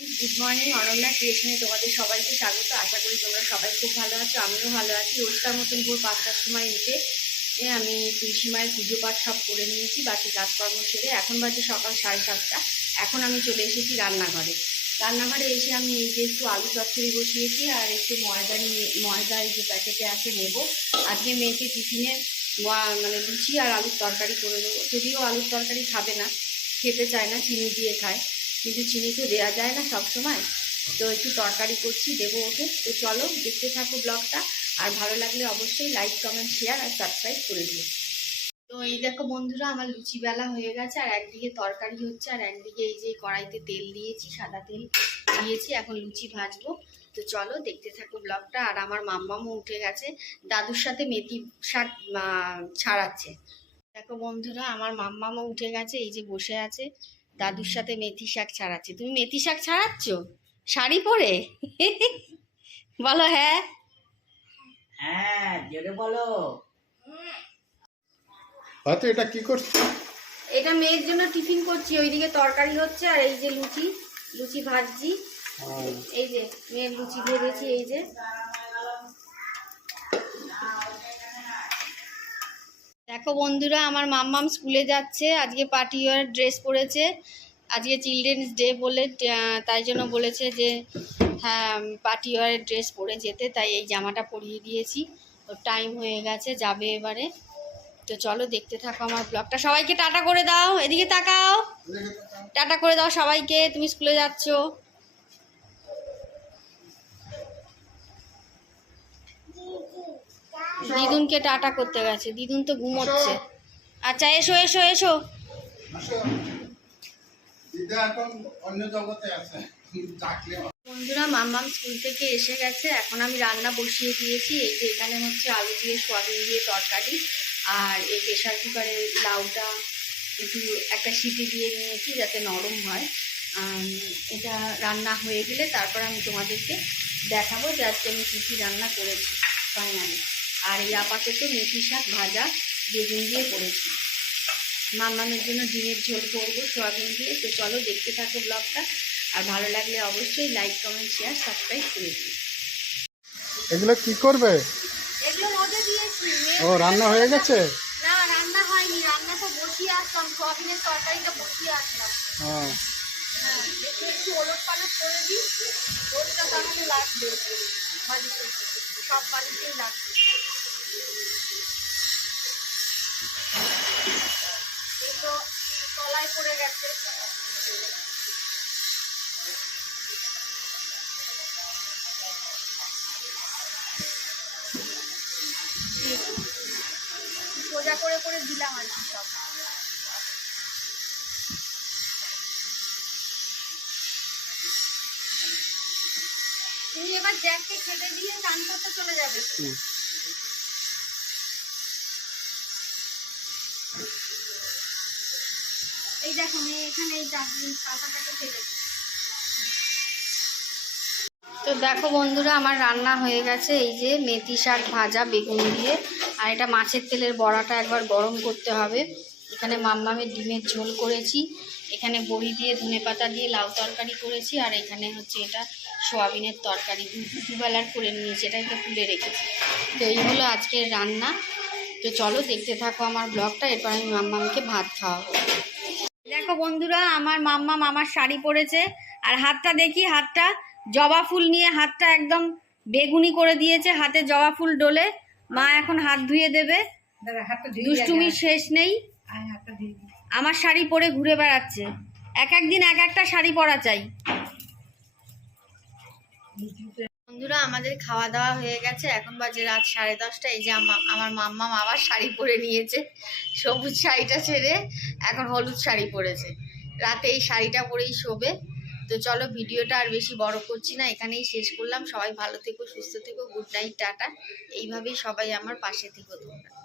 Good morning Ananya ক্রিয়েশনে তোমাদের সবাইকে স্বাগত। আশা করি তোমরা সবাই খুব ভালো আছো, আমিও ভালো আছি। রোজকার মতন ভোর পাঁচটার সময় উঠে আমি তুলসী মায়ের পুজো পাঠ সব করে নিয়েছি, বাকি কাজকর্ম সেরে। এখন বাজে সকাল সাড়ে সাতটা। এখন আমি চলে এসেছি রান্নাঘরে। রান্নাঘরে এসে আমি এই যে একটু আলু চচ্চড়ি বসিয়েছি আর একটু ময়দা নিয়ে, ময়দা এই যে প্যাকেটে আছে নেব। আজকে মেয়েকে টিফিনে মানে লুচি আর আলুর তরকারি করে দেবো। যদিও আলুর তরকারি খাবে না, খেতে চায় না, চিনি দিয়ে খায়। কিন্তু চিনি তো দেওয়া যায় না সব সময় তো একটু তরকারি করছি, দেবো ওকে। তো চলো, দেখতে থাকো ব্লগটা। আর ভালো লাগলে অবশ্যই লাইক কমেন্ট শেয়ার আর সাবস্ক্রাইব করে দিও। তো এই দেখো বন্ধুরা, আমার লুচি বেলা হয়ে গেছে। আর একদিকে তরকারি হচ্ছে, আর একদিকে এই যে কড়াইতে তেল দিয়েছি, সাদা তেল দিয়েছি। এখন লুচি ভাজবো। তো চলো, দেখতে থাকো ব্লগটা। আর আমার মাম্মামও উঠে গেছে। দাদুর সাথে মেথি শাক ছাড়াচ্ছে। দেখো বন্ধুরা, আমার মাম্মামও উঠে গেছে, এই যে বসে আছে। দাদুর সাথে মেথি শাক ছাড়াচ্ছে। তুমি মেথি শাক ছাড়াচ্ছ? শাড়ি পরে? বলো হ্যাঁ। হ্যাঁ জোরে বলো। হয়তো এটা কি করছ? এটা মেয়ের জন্য টিফিন করছি। ওইদিকে তরকারি হচ্ছে আর এই যে লুচি লুচি ভাজছি। এই যে মেয়ের লুচি ভেবেছি এই যে। দেখো বন্ধুরা, আমার মাম্মাম স্কুলে যাচ্ছে, আজকে পার্টি ওয়ার ড্রেস পরেছে, আজকে চিলড্রেন্স ডে বলে তাই জন্য বলেছে যে হ্যাঁ পার্টি ওয়ারের ড্রেস পরে যেতে, তাই এই জামাটা পরিয়ে দিয়েছি ওর টাইম হয়ে গেছে, যাবে এবারে। তো চলো দেখতে থাকো আমার ব্লগটা সবাইকে টাটা করে দাও, এদিকে তাকাও। টাটা করে দাও সবাইকে, তুমি স্কুলে যাচ্ছ। দিদুনকে টাটা করতে গেছে। দিদুন তো ঘুমোচ্ছে। আচ্ছা এসো এসো এসো। বন্ধুরা মাম্মাম স্কুল থেকে এসে গেছে। এখন আমি রান্না বসিয়ে দিয়েছি। এই যে এখানে হচ্ছে আলু দিয়ে সোয়াবিন দিয়ে তরকারি। আর এই প্রেশার কুকারে লাউটা একটু একটা সিটি দিয়ে নিয়েছি যাতে নরম হয়। এটা রান্না হয়ে গেলে তারপর আমি তোমাদেরকে দেখাবো যে আজকে আমি কী কী রান্না করেছি ফাইনালি আর এই আপাতত মেথি শাক ভাজা বেগুন দিয়ে করেছি। মাম্মামের জন্য ডিমের ঝোল করব সোয়াবিন দিয়ে। তো চলো দেখতে থাকো ব্লগটা। আর ভালো লাগলে অবশ্যই লাইক কমেন্ট শেয়ার সাবস্ক্রাইব করে দিও। এগুলো কি করবে? এগুলো মধ্যে দিয়েছি। ও রান্না হয়ে গেছে? না রান্না হয়নি। রান্না তো বসিয়ে আসলাম। সোয়াবিনের তরকারিটা বসিয়ে আসলাম। হ্যাঁ একটু ওলট পালট করে দিই ওলটা তাহলে লাগবে। বাড়িতে, সব বাড়িতেই লাগবে। এগুলো তলায় পড়ে গেছে। সোজা করে করে দিলাম আর কি সব। তুমি এবার জ্যাককে খেতে দিয়ে চান করতে চলে যাবে। এই দেখো মেয়ে এখানে এই ডাস্টবিন পাতাটাকে ফেলেছে তো দেখো বন্ধুরা আমার রান্না হয়ে গেছে। এই যে মেথি শাক ভাজা বেগুন দিয়ে। আর এটা মাছের তেলের বড়াটা একবার গরম করতে হবে। এখানে মাম্মামের ডিমের ঝোল করেছি। এখানে বড়ি দিয়ে ধনে পাতা দিয়ে লাউ তরকারি করেছি। আর এখানে হচ্ছে এটা সোয়াবিনের তরকারি দুবেলার করে নিয়েছি একটু তুলে রেখেছি। তো এই হলো আজকের রান্না। তো চলো দেখতে থাকো আমার ব্লগটা এরপর আমি মাম্মামকে ভাত খাওয়াবো। দেখো বন্ধুরা আমার মাম্মাম আমার শাড়ি পরেছে আর হাতটা দেখি হাতটা জবা ফুল নিয়ে হাতটা একদম বেগুনি করে দিয়েছে হাতে জবা ফুল ডোলে। মা এখন হাত ধুয়ে দেবে। দুষ্টুমি শেষ নেই। আমার শাড়ি পরে ঘুরে বেড়াচ্ছে। এক একদিন এক একটা শাড়ি পরা চাই। বন্ধুরা, আমাদের খাওয়া দাওয়া হয়ে গেছে। এখন বাজে রাত সাড়ে দশটা। এই যে আমার মাম্মা আবার শাড়ি পরে নিয়েছে। সবুজ শাড়িটা ছেড়ে এখন হলুদ শাড়ি পরেছে। রাতে এই শাড়িটা পরেই শোবে। তো চলো, ভিডিওটা আর বেশি বড় করছি না। এখানেই শেষ করলাম। সবাই ভালো থেকো, সুস্থ থেকো, গুড নাইট, টাটা। এইভাবেই সবাই আমার পাশে থেকো তোমরা।